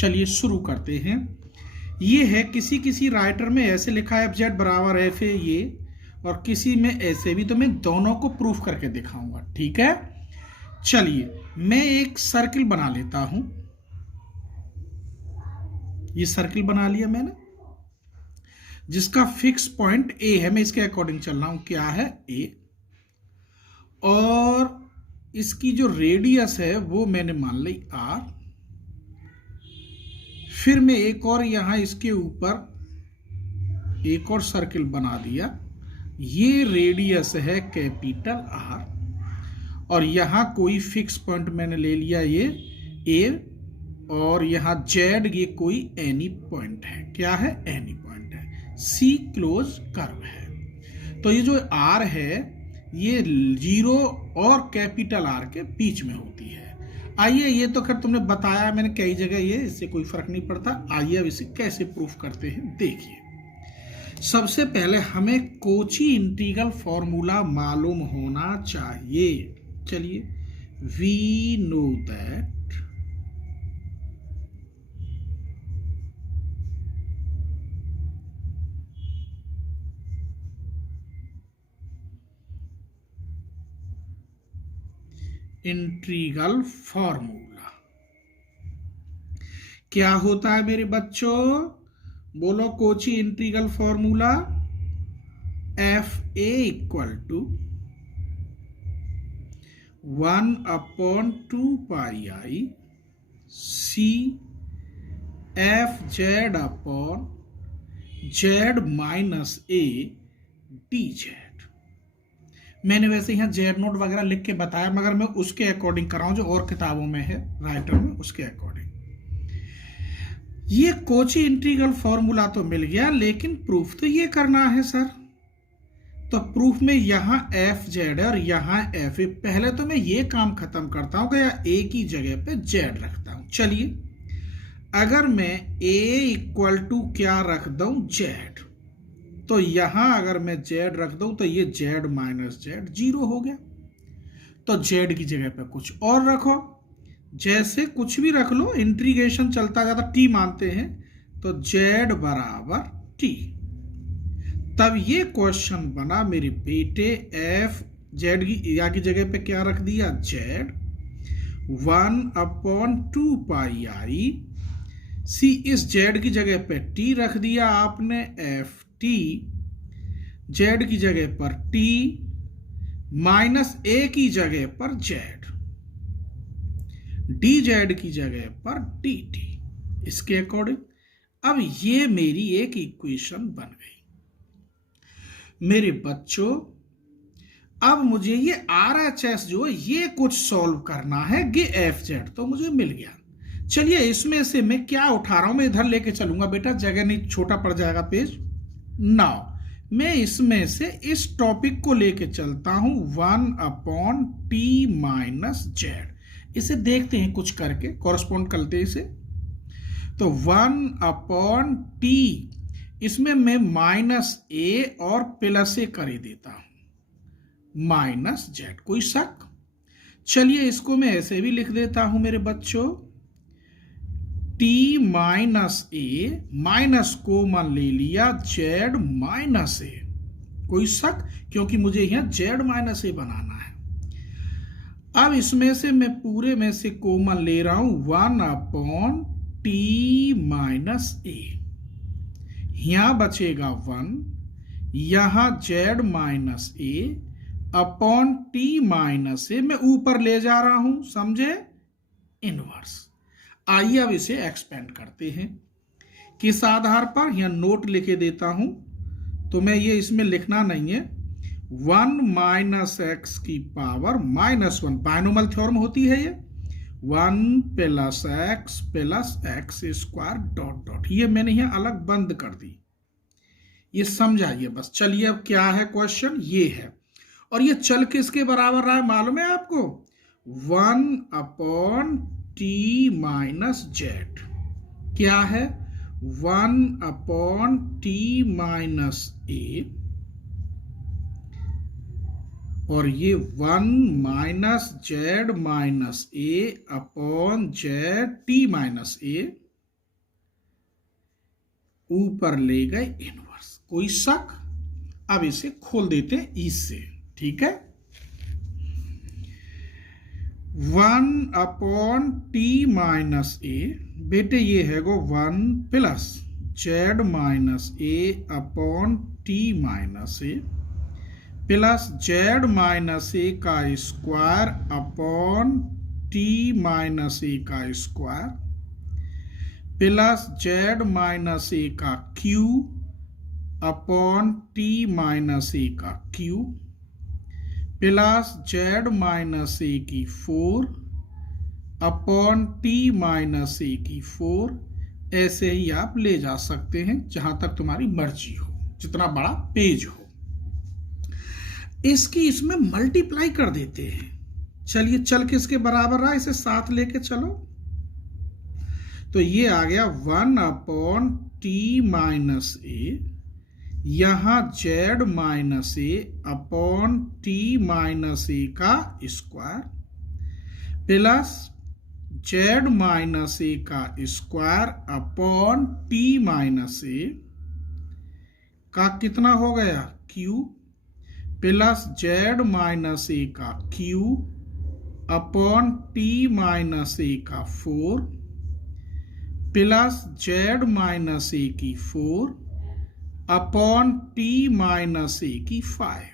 चलिए शुरू करते हैं। ये है किसी राइटर में ऐसे लिखा है एफ जेड बराबर एफ ए ये, और किसी में ऐसे भी, तो मैं दोनों को प्रूफ करके दिखाऊंगा। ठीक है, चलिए मैं एक सर्किल बना लेता हूं। ये सर्किल बना लिया मैंने, जिसका फिक्स पॉइंट ए है। मैं इसके अकॉर्डिंग चल रहा हूं। क्या है? ए। और इसकी जो रेडियस है वो मैंने मान ली आर। फिर मैं एक और यहां इसके ऊपर एक और सर्किल बना दिया। ये रेडियस है कैपिटल आर, और यहां कोई फिक्स पॉइंट मैंने ले लिया ये ए, और यहां जेड ये कोई एनी पॉइंट है। क्या है? एनी पॉइंट है। सी क्लोज कर्व है। तो ये जो आर है ये जीरो और कैपिटल आर के बीच में होती है। आइए, ये तो खैर तुमने बताया मैंने कई जगह, ये इससे कोई फर्क नहीं पड़ता। आइए अब इसे कैसे प्रूफ करते हैं देखिए। सबसे पहले हमें कोची इंटीग्रल फॉर्मूला मालूम होना चाहिए। चलिए, we know that integral formula क्या होता है मेरे बच्चों? बोलो, Cauchy integral formula F A equal to 1/2 C F Z upon Z minus A D Z. मैंने वैसे यहाँ जेड नोट वगैरह लिख के बताया, मगर मैं उसके अकॉर्डिंग कर रहा हूं जो और किताबों में है राइटर में, उसके अकॉर्डिंग। ये कोची इंटीग्रल फॉर्मूला तो मिल गया, लेकिन प्रूफ तो ये करना है सर। तो प्रूफ में यहां एफ जेड है और यहां एफ ए। पहले तो मैं ये काम खत्म करता हूं कि या ए की जगह पे जेड रखता हूं। चलिए, अगर मैं ए इक्वल टू क्या रख दूं? जेड। तो यहां अगर मैं जेड रख दूं तो ये जेड माइनस जेड जीरो हो गया। तो जेड की जगह पे कुछ और रखो, जैसे कुछ भी रख लो, इंटीग्रेशन चलता जाता, टी मानते हैं, तो जेड बराबर टी। तब ये क्वेश्चन बना मेरे बेटे, एफ जेड की या की जगह पे क्या रख दिया? जेड। 1/2 सी, इस जेड की जगह पे टी रख दिया आपने, एफ टी। जेड की जगह पर टी, माइनस ए की जगह पर जेड, डी जेड की जगह पर डी टी। इसके अकॉर्डिंग अब ये मेरी एक इक्वेशन बन गई। मेरे बच्चों, अब मुझे ये RHS जो है ये कुछ सॉल्व करना है। ये एफ जेड तो मुझे मिल गया। चलिए, इसमें से मैं क्या उठा रहा हूं? मैं इधर लेके चलूंगा बेटा, जगह नहीं, छोटा पड़ जाएगा पेज। नाउ मैं इसमें से इस टॉपिक को लेके चलता हूं 1/t माइनस जेड। इसे देखते हैं कुछ करके, कॉरस्पॉन्ड करते हैं इसे। तो 1/t, इसमें मैं माइनस ए और प्लस ए कर ही देता हूं, माइनस जेड। कोई शक? चलिए, इसको मैं ऐसे भी लिख देता हूं मेरे बच्चों, t माइनस ए, माइनस को मान ले लिया, जेड माइनस ए। कोई शक? क्योंकि मुझे यहां जेड माइनस ए बनाना है। अब इसमें से मैं पूरे में से कॉमन ले रहा हूं 1/t माइनस ए। यहां बचेगा 1, यहां जेड माइनस ए अपॉन टी माइनस ए। मैं ऊपर ले जा रहा हूं, समझे? इनवर्स। आइए अब इसे एक्सपेंड करते हैं। किस आधार पर? यहां नोट लिखे देता हूं, तो मैं ये इसमें लिखना नहीं है। 1 माइनस एक्स की पावर -1, बाइनोमियल थ्योरम होती है ये। 1 plus x square dot dot. ये मैंने यहां अलग बंद कर दी, ये समझाइए बस। चलिए, अब क्या है क्वेश्चन? ये है, और ये चल किसके बराबर रहा है मालूम है आपको? 1/t minus Z. क्या है? 1/t माइनस ए, और ये 1 माइनस जेड माइनस ए अपॉन जेड टी माइनस ए। ऊपर ले गए इनवर्स। कोई शक? अब इसे खोल देते हैं इससे, ठीक है। 1/t-a, बेटे ये है गो 1 प्लस z-a/t-a प्लस z-a का स्क्वायर अपॉन t-a का स्क्वायर प्लस z-a का क्यूब अपॉन t-a का क्यूब प्लस z-a की 4 अपॉन t-a की 4। ऐसे ही आप ले जा सकते हैं जहां तक तुम्हारी मर्जी हो, जितना बड़ा पेज हो। इसकी इसमें मल्टीप्लाई कर देते हैं। चलिए, चल के इसके बराबर रहा, इसे साथ लेके चलो। तो ये आ गया 1/t-a, यहां z-a अपॉन t-a का स्क्वायर प्लस z-a का स्क्वायर अपॉन t-a का कितना हो गया क्यूब प्लस z-a का क्यूब अपॉन t-a का 4 प्लस z-a की 4 अपॉन t-a की 5।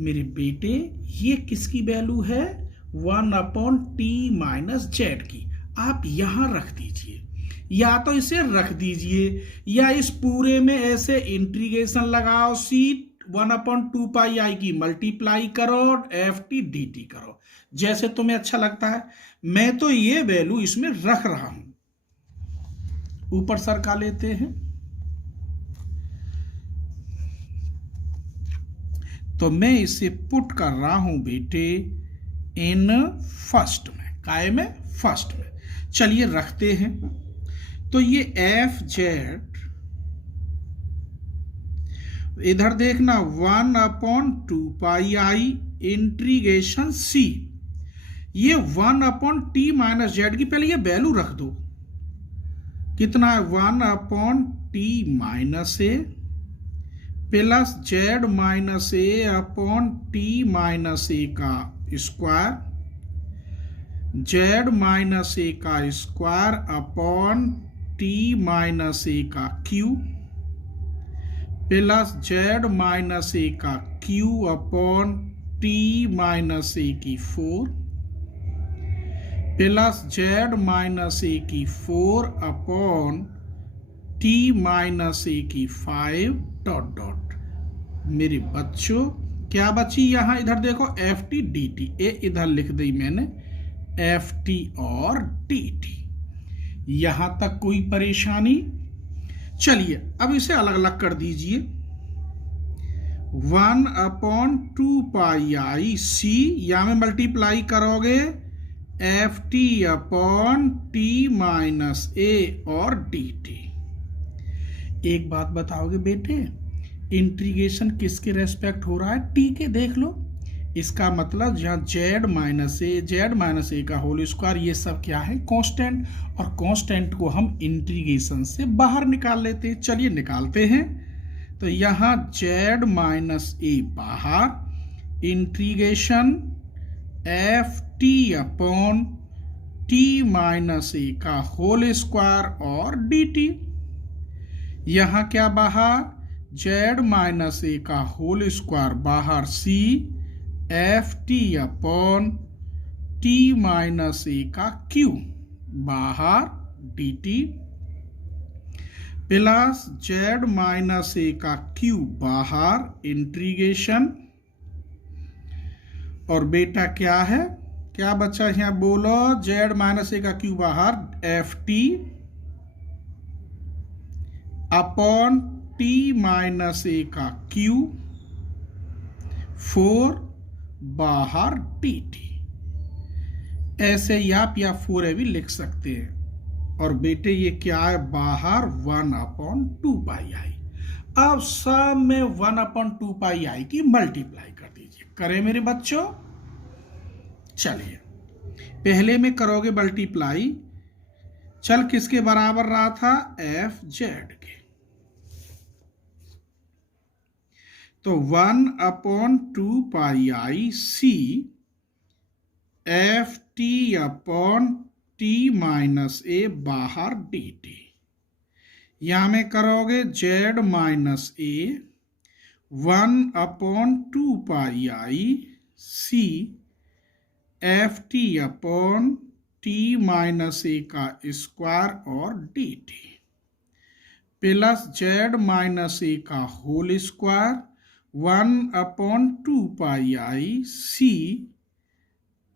मेरे बेटे ये किसकी वैल्यू है? 1/t-z की। आप यहां रख दीजिए, या तो इसे रख दीजिए या इस पूरे में ऐसे इंटीग्रेशन लगाओ, सीट 1/2πi की मल्टीप्लाई करो, ft/dt करो, जैसे तुम्हें अच्छा लगता है। मैं तो ये वैल्यू इसमें रख रहा हूं। ऊपर सरका लेते हैं। तो मैं इसे पुट कर रहा हूं बेटे इन फर्स्ट में, काय में? फर्स्ट में। चलिए रखते हैं। तो ये fz, इधर देखना 1/2πi इंटीग्रेशन c, ये 1/t-z की पहले ये वैल्यू रख दो। कितना है? 1/t-a प्लस z-a/t-a का स्क्वायर, z-a का स्क्वायर अपॉन t-a का क्यूब प्लस z-a का क्यूब अपॉन t-a की 4 प्लस z-a की 4 अपॉन t-a की 5 डॉट डॉट। मेरे बच्चों क्या बची यहां? इधर देखो ft/dt, ए इधर लिख दी मैंने ft और dt। यहां तक कोई परेशानी? चलिए अब इसे अलग अलग कर दीजिए। 1/2πi c, यहां में मल्टीप्लाई करोगे ft/t-a और dt। एक बात बताओगे बेटे, इंटीग्रेशन किसके रेस्पेक्ट हो रहा है? t के। देख लो, इसका मतलब जहां z-a का होल स्क्वायर, ये सब क्या है? कांस्टेंट। और कांस्टेंट को हम इंटीग्रेशन से बाहर निकाल लेते हैं। चलिए निकालते हैं। तो यहां z-a बाहर, इंटीग्रेशन ft/t-a का होल स्क्वायर और dt। यहां क्या बाहर? z-a का होल स्क्वायर बाहर, c ft/t-a का क्यूब बाहर dt प्लस z-a का क्यूब बाहर इंटीग्रेशन। और बेटा क्या है? क्या बच्चा यहां बोलो? z-a का क्यूब बाहर, ft अपॉन t-a का क्यूब 4 बाहर dt। ऐसे ही आप या 4a भी लिख सकते हैं। और बेटे ये क्या है? बाहर 1/2πi। अब सब में 1/2πi की मल्टीप्लाई कर दीजिए। करें मेरे बच्चों? चलिए, पहले में करोगे मल्टीप्लाई चल किसके बराबर रहा था, एफ जेड के। तो 1/2 pi c F T upon T minus A बाहर डी टी। यहां में करोगे Z minus A 1/2 pi c F T upon T minus A का स्क्वायर और D T plus Z minus A का whole square 1/2 pi c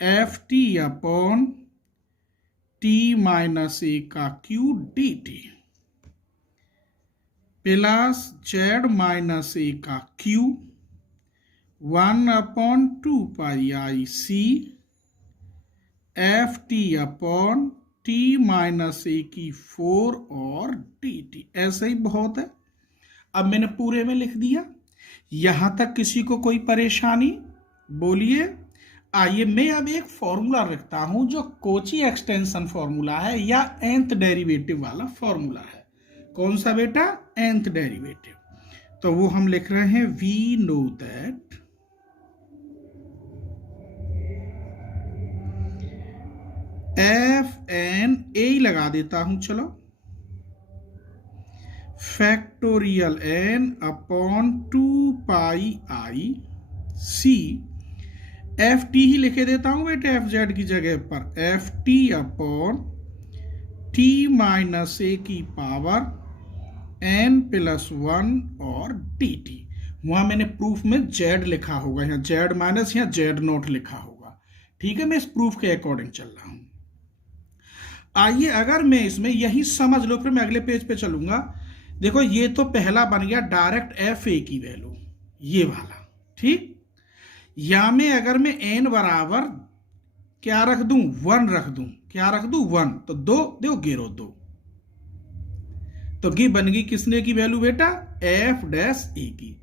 F T upon T minus A का cube D T plus Z minus A का cube 1/2 pi c F T upon T minus A की 4 और D T. ऐसा ही बहुत है। अब मैंने पूरे में लिख दिया। यहां तक किसी को कोई परेशानी बोलिए। आइए मैं अब एक फॉर्मूला रखता हूं जो कोची एक्सटेंशन फॉर्मूला है या nth डेरिवेटिव वाला फॉर्मूला है। कौन सा बेटा, nth डेरिवेटिव। तो वो हम लिख रहे हैं we know that F N A लगा देता हूं, चलो, factorial N upon 2 pi I C F T ही लिखे देता हूं बेटे एफ जेड की जगह पर, F T upon T minus A की पावर एन प्लस 1 और डी टी। वहां मैंने प्रूफ में जेड लिखा होगा, यहाँ जेड माइनस या जेड नोट लिखा होगा। ठीक है, मैं इस प्रूफ के अकॉर्डिंग चल रहा हूं। आइए अगर मैं इसमें यही समझ लो, फिर मैं अगले पेज पे चलूंगा। देखो ये तो पहला बन गया डायरेक्ट एफ ए की वैल्यू, ये वाला। ठीक, या में अगर मैं एन बराबर क्या रख दूं, 1 रख दूं। क्या रख दूं, 1। तो 2 देखो गेरो 2, तो ये बन गई किसने की वैल्यू बेटा, एफ डैश ए की।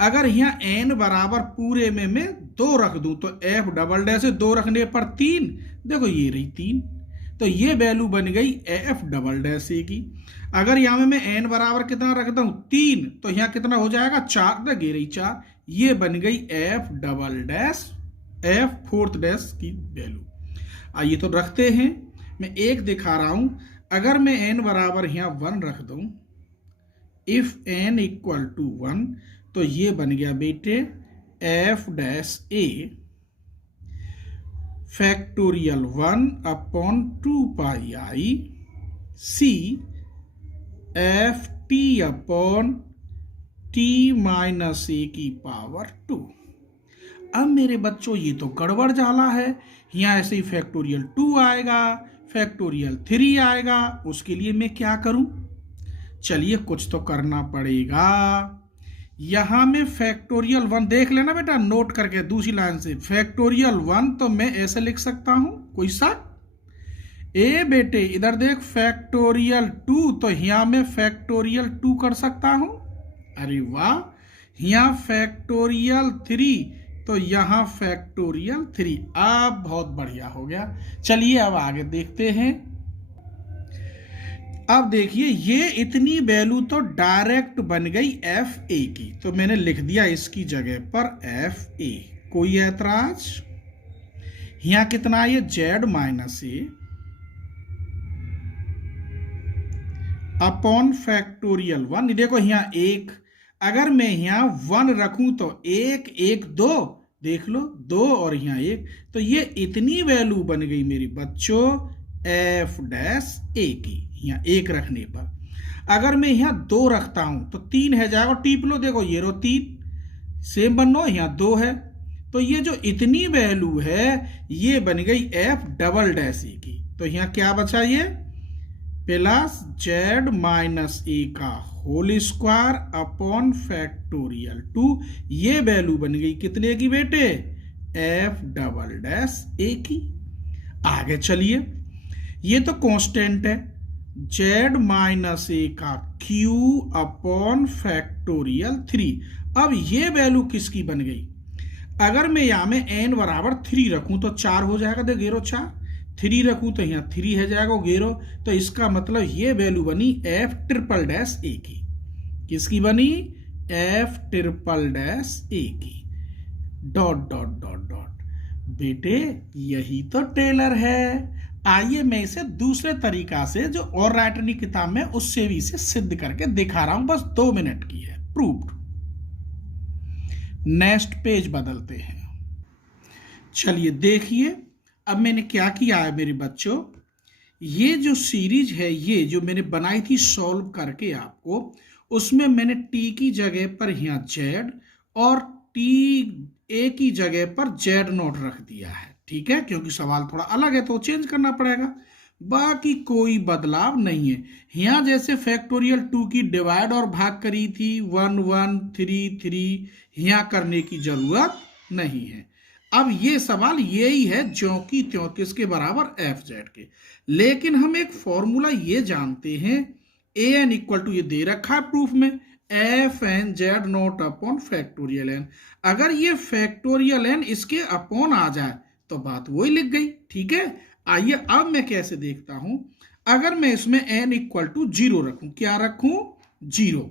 अगर यहाँ एन बराबर पूरे में मैं 2 रख दूं तो एफ डबल डैश 2 रखने पर 3, देखो ये रही 3, तो ये वैल्यू बन गई एफ डबल डैश ए की। अगर यहाँ में मैं एन बराबर कितना रखता हूं, 3, तो यहाँ कितना हो जाएगा, 4, तो ये रही 4, ये बन गई F double dash F fourth dash की वैल्यू। आइए तो रखते हैं, मैं एक दिखा रहा हूं। अगर मैं एन बराबर यहाँ 1 रख दूं, इफ एन इक्वल टू 1, तो ये बन गया बेटे F dash A factorial 1/2 pi I C F T upon T minus A की पावर 2। अब मेरे बच्चों ये तो गड़बड़ जाला है। यहाँ ऐसे ही फैक्टोरियल 2 आएगा, फैक्टोरियल 3 आएगा, उसके लिए मैं क्या करूं, चलिए कुछ तो करना पड़ेगा। यहां में फैक्टोरियल 1 देख लेना बेटा नोट करके, दूसरी लाइन से फैक्टोरियल 1 तो मैं ऐसे लिख सकता हूं, कोई शक। ए बेटे इधर देख फैक्टोरियल 2, तो यहां में फैक्टोरियल 2 कर सकता हूं। अरे वाह, यहां फैक्टोरियल 3, तो यहां फैक्टोरियल 3। अब बहुत बढ़िया हो गया। चलिए अब आगे देखते हैं। अब देखिए ये इतनी वैल्यू तो डायरेक्ट बन गई एफ ए की, तो मैंने लिख दिया इसकी जगह पर एफ ए। कोई ऐतराज? यहां कितना है, जेड माइनस ए अपॉन फैक्टोरियल 1। देखो यहाँ 1, अगर मैं यहाँ 1 रखूं तो 1 1 2, देख लो 2 और यहाँ 1, तो ये इतनी वैल्यू बन गई मेरी बच्चों एफ डैश ए की, यहाँ 1 रखने पर। अगर मैं यहाँ 2 रखता हूं तो 3 है जाएगा, टीप लो, देखो ये रो 3 सेम बनो, यहाँ 2 है, तो ये जो इतनी वैल्यू है ये बन गई एफ डबल डैश ए की। तो यहाँ क्या बचा, ये प्लस जेड माइनस ए का होल स्क्वायर अपॉन फैक्टोरियल 2, ये वैल्यू बन गई कितने की बेटे, एफ डबल डैश ए की। आगे चलिए, ये तो कांस्टेंट है, जेड माइनस ए का क्यू अपॉन फैक्टोरियल 3। अब ये वैल्यू किसकी बन गई, अगर मैं यहां में n बराबर 3 रखूं तो 4 हो जाएगा, देखो 4, 3 रखूँ तो यहाँ 3 है जाएगा घेरो, तो इसका मतलब ये वैल्यू बनी एफ ट्रिपल डैश ए की। किसकी बनी? एफ ट्रिपल डैश ए की। Dot dot dot dot. बेटे यही तो टेलर है। आइए मैं इसे दूसरे तरीका से जो और राइटर की किताब में उससे भी इसे सिद्ध करके दिखा रहा हूं, बस 2 मिनट की है। प्रूव्ड। नेक्स्ट पेज बदलते हैं। चलिए देखिए अब मैंने क्या किया है मेरे बच्चों, ये जो सीरीज है ये जो मैंने बनाई थी सॉल्व करके आपको, उसमें मैंने टी की जगह पर यहाँ जेड और टी ए की जगह पर जेड नोट रख दिया है। ठीक है, क्योंकि सवाल थोड़ा अलग है तो चेंज करना पड़ेगा। बाकी कोई बदलाव नहीं है। यहाँ जैसे फैक्टोरियल 2 की डिवाइड और भाग करी थी 1 1 3 3, यहाँ करने की जरूरत नहीं है। अब ये सवाल यही है ज्यों की त्यों किसके बराबर एफ जेड के। लेकिन हम एक फॉर्मूला ये जानते हैं, ए एन इक्वल टू ये दे रखा है प्रूफ में, F N Z naught upon factorial N. अगर ये फैक्टोरियल एन इसके अपॉन आ जाए तो बात वही लिख गई। ठीक है, आइए अब मैं कैसे देखता हूं। अगर मैं इसमें n इक्वल टू 0 रखूं, क्या रखूं? 0।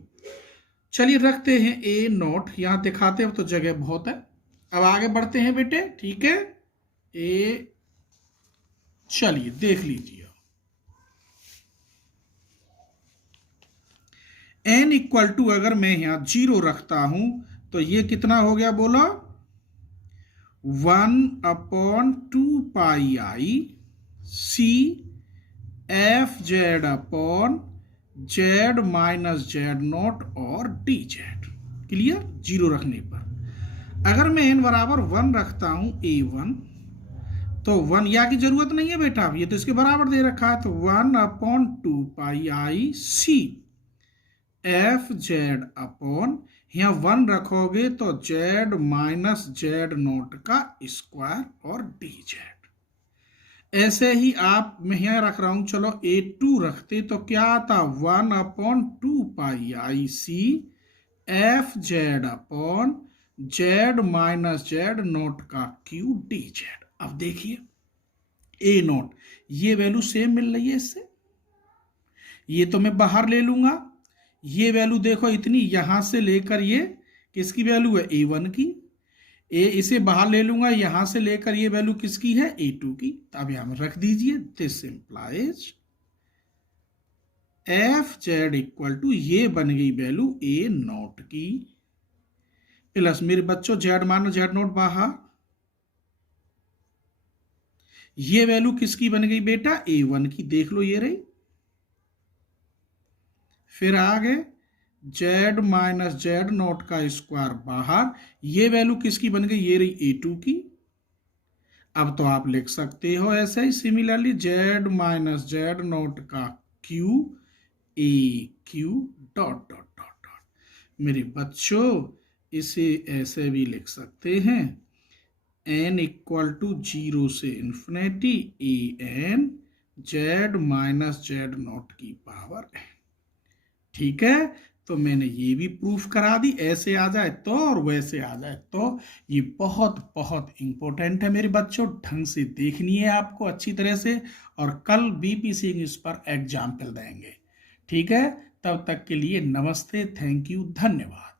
चलिए रखते हैं ए नोट, यहां दिखाते हैं तो जगह बहुत है। अब आगे बढ़ते हैं बेटे। ठीक है, ए चलिए देख लीजिए, n इक्वल टू अगर मैं यहां 0 रखता हूं तो ये कितना हो गया बोलो? 1/2 pi I C F Z upon Z minus Z nought और डी जेड। क्लियर? 0 रखने पर अगर मैं n बराबर 1 रखता हूं a1 तो 1 या की जरूरत नहीं है बेटा, ये तो इसके बराबर दे रखा है, तो 1/2 pi I C F Z upon यहाँ 1 रखोगे तो जेड माइनस जेड नोट का स्क्वायर और डी जेड। ऐसे ही आप मैं यहाँ रख रहा हूं, चलो a2 रखते तो क्या आता? 1/2 pi I C F Z upon Z minus Z nought का क्यू डी जेड। अब देखिए ए नोट ये वैल्यू सेम मिल रही है इससे, ये तो मैं बाहर ले लूंगा। ये वैल्यू देखो इतनी, यहां से लेकर ये किसकी वैल्यू है? a1 की। इसे बाहर ले लूंगा, यहां से लेकर ये वैल्यू किसकी है? a2 की। तो अब यहां रख दीजिए, this implies F Z equal to ये बन गई वैल्यू ए नोट की प्लस मेरे बच्चों जेड माइनस जेड नोट बाहर, ये वैल्यू किसकी बन गई बेटा? a1 की। देख लो ये रही। फिर आगे जेड माइनस जेड नोट का स्क्वायर बाहर, ये वैल्यू किसकी बन गई? ये रही a2 की। अब तो आप लिख सकते हो ऐसे ही similarly Z minus Z nought का cube A cube dot dot dot dot. मेरे बच्चों इसे ऐसे भी लिख सकते हैं, n इक्वल टू 0 से infinity A N Z minus Z nought की पावर n। ठीक है, तो मैंने ये भी प्रूफ करा दी, ऐसे आ जाए तो और वैसे आ जाए तो। ये बहुत बहुत इंपॉर्टेंट है मेरे बच्चों, ढंग से देखनी है आपको अच्छी तरह से, और कल बीपीसी इंग्लिश पर एग्जाम्पल देंगे। ठीक है, तब तक के लिए नमस्ते, थैंक यू, धन्यवाद।